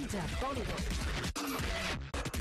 Enter Bollywood.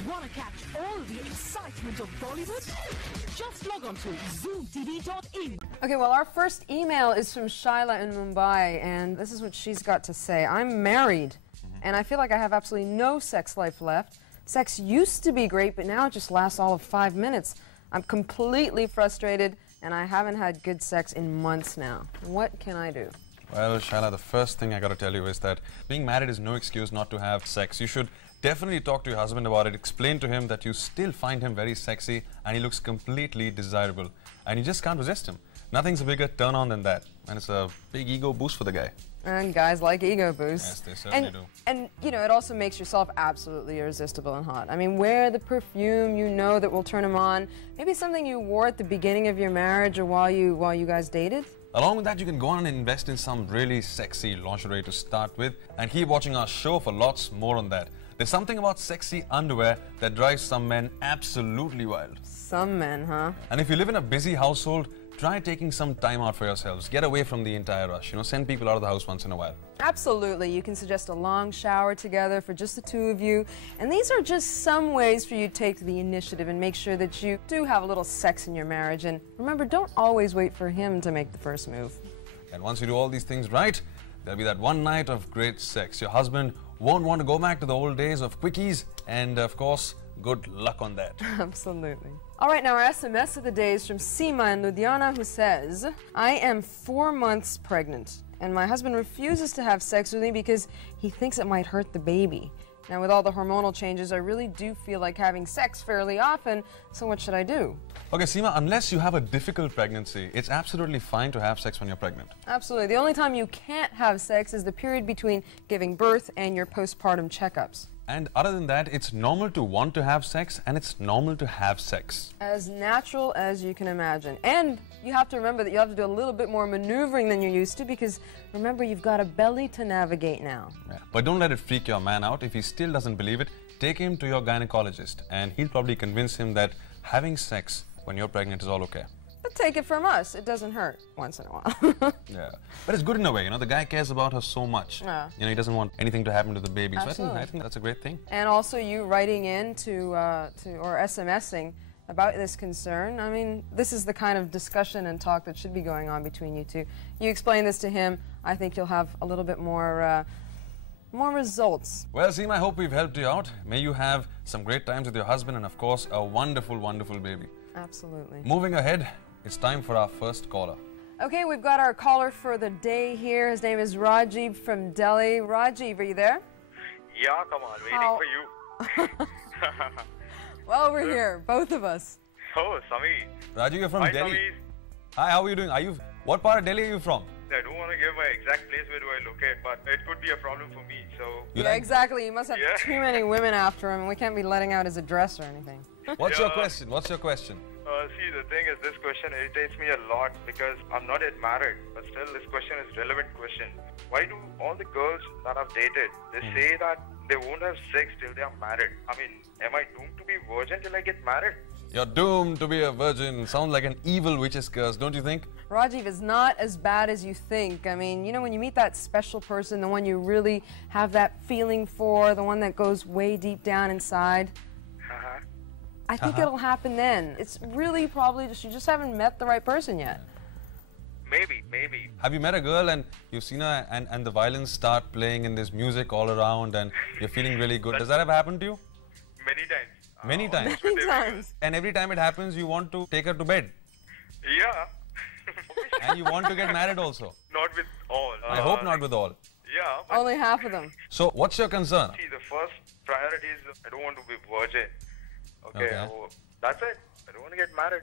Want to catch all the excitement of Bollywood? Just log on to zoomtv.in. Okay, well, our first email is from Shaila in Mumbai, and this is what she's got to say. I'm married, and I feel like I have absolutely no sex life left. Sex used to be great, but now it just lasts all of 5 minutes. I'm completely frustrated, and I haven't had good sex in months now. What can I do? Well, Shaila, the first thing I gotta tell you is that being married is no excuse not to have sex. You should definitely talk to your husband about it. Explain to him that you still find him very sexy and he looks completely desirable. And you just can't resist him. Nothing's a bigger turn on than that. And it's a big ego boost for the guy. And guys like ego boosts. Yes, they certainly do. And, you know, it also makes yourself absolutely irresistible and hot. I mean, wear the perfume you know that will turn him on. Maybe something you wore at the beginning of your marriage or while you guys dated. Along with that, you can go on and invest in some really sexy lingerie to start with and keep watching our show for lots more on that. There's something about sexy underwear that drives some men absolutely wild. Some men, huh? And if you live in a busy household, try taking some time out for yourselves. Get away from the entire rush. You know, send people out of the house once in a while. Absolutely. You can suggest a long shower together for just the two of you. And these are just some ways for you to take the initiative and make sure that you do have a little sex in your marriage. And remember, don't always wait for him to make the first move. And once you do all these things right, there'll be that one night of great sex. Your husband won't want to go back to the old days of quickies. And of course, good luck on that. Absolutely. All right, now our SMS of the day is from Seema in Ludhiana, who says, I am 4 months pregnant, and my husband refuses to have sex with me because he thinks it might hurt the baby. Now, with all the hormonal changes, I really do feel like having sex fairly often, so what should I do? Okay, Seema, unless you have a difficult pregnancy, it's absolutely fine to have sex when you're pregnant. Absolutely. The only time you can't have sex is the period between giving birth and your postpartum checkups. And other than that, it's normal to want to have sex, and it's normal to have sex. As natural as you can imagine. And you have to remember that you have to do a little bit more maneuvering than you're used to, because remember, you've got a belly to navigate now. Yeah. But don't let it freak your man out. If he still doesn't believe it, take him to your gynecologist, and he'll probably convince him that having sex when you're pregnant is all okay. But take it from us, it doesn't hurt once in a while. Yeah, but it's good in a way, you know, the guy cares about her so much. Yeah. You know, he doesn't want anything to happen to the baby. Absolutely. So I think that's a great thing. And also you writing in or SMSing about this concern. I mean, this is the kind of discussion and talk that should be going on between you two. You explain this to him, I think you'll have a little bit more results. Well, Seema, I hope we've helped you out. May you have some great times with your husband and, of course, a wonderful, wonderful baby. Absolutely. Moving ahead, it's time for our first caller. Okay, we've got our caller for the day here. His name is Rajiv from Delhi. Rajiv, are you there? Yeah, come on, waiting for you. Well, we're here, both of us. Oh, Sami. Raju, you're from Hi, Delhi. Sami. Hi, how are you doing? What part of Delhi are you from? I don't want to give my exact place where do I locate, but it could be a problem for me, so... Yeah, exactly. You must have Yeah. too many women after him. We can't be letting out his address or anything. What's your Yeah. question? What's your question? See, the thing is, this question irritates me a lot because I'm not yet married, but still this question is a relevant question. Why do all the girls that I've dated, they say that they won't have sex till they are married? I mean, am I doomed to be virgin till I get married? You're doomed to be a virgin. Sounds like an evil witch's curse, don't you think? Rajiv, is not as bad as you think. I mean, you know, when you meet that special person, the one you really have that feeling for, the one that goes way deep down inside, I think it'll happen then. It's really probably just, you just haven't met the right person yet. Maybe. Have you met a girl and you've seen her and the violins start playing and there's music all around and you're feeling really good? Does that ever happen to you? Many times. Many times? Many times. And every time it happens, you want to take her to bed. Yeah. And you want to get married also. Not with all. I hope not with all. Yeah, but Only half of them. So, what's your concern? see, the first priority is I don't want to be virgin. Okay, so that's it. I don't want to get married.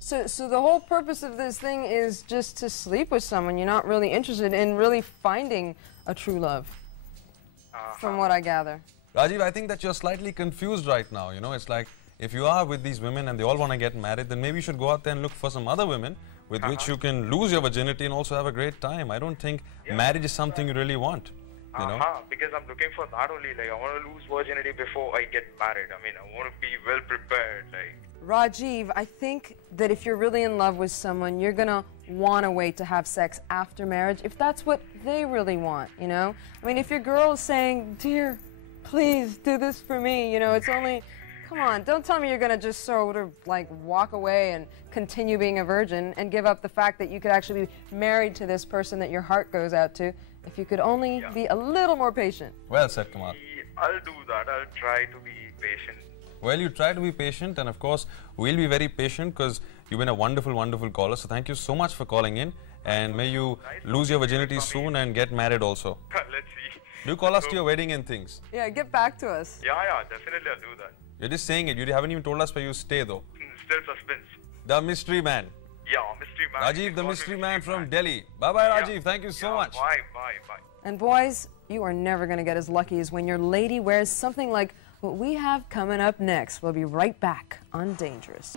So the whole purpose of this thing is just to sleep with someone. You're not really interested in really finding a true love, from what I gather. Rajiv, I think that you're slightly confused right now. You know, it's like if you are with these women and they all want to get married, then maybe you should go out there and look for some other women with which you can lose your virginity and also have a great time. I don't think marriage is something you really want. You know? Because I'm looking for that only. Like, I want to lose virginity before I get married. I mean, I want to be well prepared. Like, Rajiv, I think that if you're really in love with someone, you're gonna want to wait to have sex after marriage if that's what they really want, you know? I mean, if your girl is saying, dear, Please do this for me. You know, it's only, come on, don't tell me you're going to just sort of like walk away and continue being a virgin and give up the fact that you could actually be married to this person that your heart goes out to. If you could only be a little more patient. Well said, Kamal. I'll do that. I'll try to be patient. Well, you try to be patient, and of course, we'll be very patient because you've been a wonderful, wonderful caller. So thank you so much for calling in, and may you lose your virginity soon and get married also. Let's see. Do call us to your wedding and things. Yeah, get back to us. Yeah, definitely I'll do that. You're just saying it. You haven't even told us where you stay, though. Still suspense. The mystery man. Yeah, mystery man. Rajiv, the mystery man from Delhi. Bye-bye, Rajiv. Thank you so much. Bye. And boys, you are never going to get as lucky as when your lady wears something like what we have coming up next. We'll be right back on Dangerous.